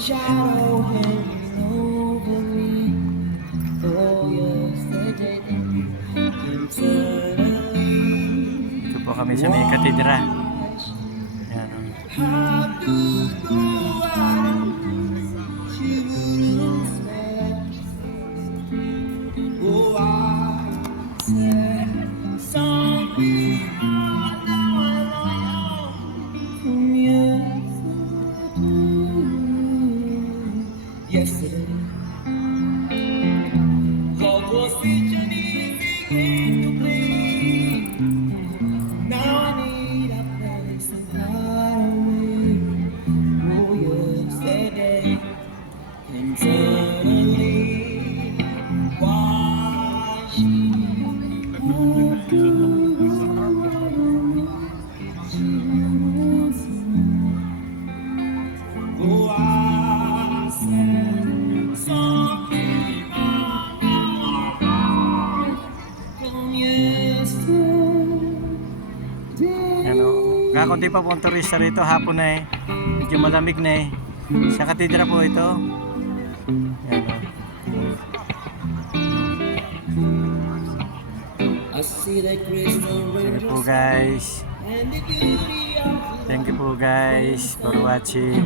shadow hanging over me. Oh, yesterday and suddenly Ito po kami sa may katedra. Ayan. how do you go out? She wouldn't say. Oh, I said something now I know from yesterday. Love was such an easy game to play. Now I need a place to hide away. Oh, yesterday and suddenly why she had to she won't see. Oh, I said something from yesterday. Ano, kakunti pa pong turista rito, hapon na eh. Medyo malamig na eh. Sa katedra po ito. Ayan, oh. I see the crystal Thank you po rainbows guys. and the beauty of Thank you po guys for watching.